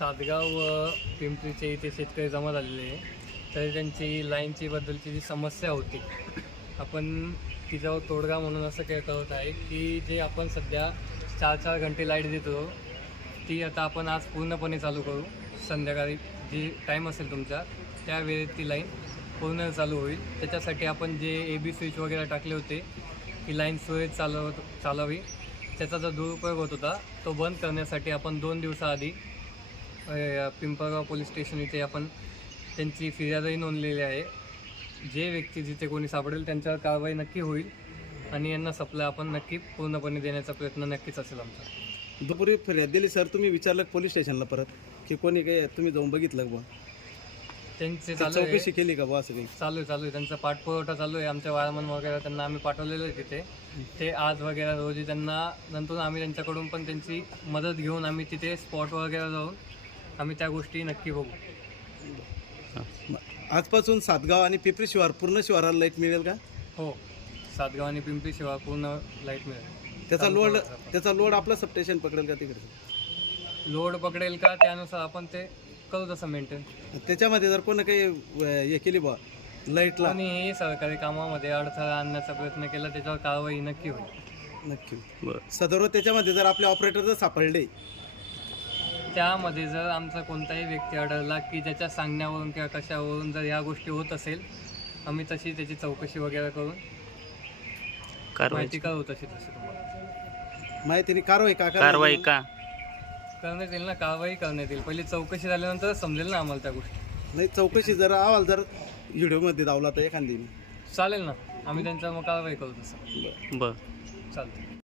सातगाव व पिंपरीचे इथे शेतकरी जमा झालेले आहे. तर त्यांची लाईनची बद्दलची जी समस्या होती आपण तिच्यावर तोडगा म्हणून असं काय करत आहे की जे आपण सध्या चार चार घंटे लाइट देतो ती आता आपण आज पूर्णपणे चालू करू. संध्याकाळी जी टाईम असेल तुमचा त्यावेळेत ती लाईन पूर्ण चालू होईल. त्याच्यासाठी आपण जे ए बी स्विच वगैरे टाकले होते की लाईन सुरळीत चालव चालावी. त्याचा जो दुरुपयोग होत होता तो बंद करण्यासाठी आपण दोन दिवसाआधी पिंपळगाव पोलीस स्टेशन इथे आपण त्यांची फिर्यादही नोंदलेली आहे. जे व्यक्ती जिथे कोणी सापडेल त्यांच्यावर कारवाई नक्की होईल आणि यांना सप्लाय आपण नक्की पूर्णपणे देण्याचा प्रयत्न नक्कीच असेल आमचा. दुपारी फिर्याद दिली सर तुम्ही विचारलं पोलीस स्टेशनला परत? की कोणी काही तुम्ही जाऊन बघितलं बुवा? त्यांचे चालू चौकशी केली का असं काही? चालू आहे चालू आहे. त्यांचा पाठपुरवठा चालू आहे. आमच्या वाळमन वगैरे त्यांना आम्ही पाठवलेलं आहे तिथे. ते आज वगैरे रोजी त्यांना नंतर आम्ही त्यांच्याकडून पण त्यांची मदत घेऊन आम्ही तिथे स्पॉट वगैरे जाऊन आम्ही त्या गोष्टी नक्की बघू. आजपासून सातगाव आणि पिपरी शिवार पूर्ण शिवाराला लाइट मिळेल का? हो सातगाव आणि पिंपरी शिवाय पूर्ण लाइट मिळेल. त्याचा लोड. त्याचा लोड आपला सबस्टेशन पकडेल का तिकडे? लोड पकडेल का? त्यानुसार आपण ते करू तसं मेंटेन त्याच्यामध्ये जर कोणी काही हे केली बा लाईटला कोणीही सरकारी कामामध्ये अडथळा आणण्याचा प्रयत्न केला त्याच्यावर कारवाई नक्की होईल. नक्की. सदर त्याच्यामध्ये जर आपले ऑपरेटर जर सापडले त्यामध्ये जर आमचा कोणताही व्यक्ती आढळला की ज्याच्या सांगण्यावरून किंवा कशावरून जर ह्या गोष्टी होत असेल आम्ही तशी त्याची चौकशी वगैरे करून माहिती करू तशी तशी तुम्हाला. माहितीने कारवाई का करायला कारवाई? का? करण्यात येईल ना कारवाई करण्यात येईल. पहिली चौकशी झाल्यानंतर समजेल ना आम्हाला त्या गोष्टी. नाही चौकशी जर अहवाल जर व्हिडिओमध्ये दावला तर एखादी. चालेल ना आम्ही त्यांच्यावर मग कारवाई करू तसं. बर. चालतं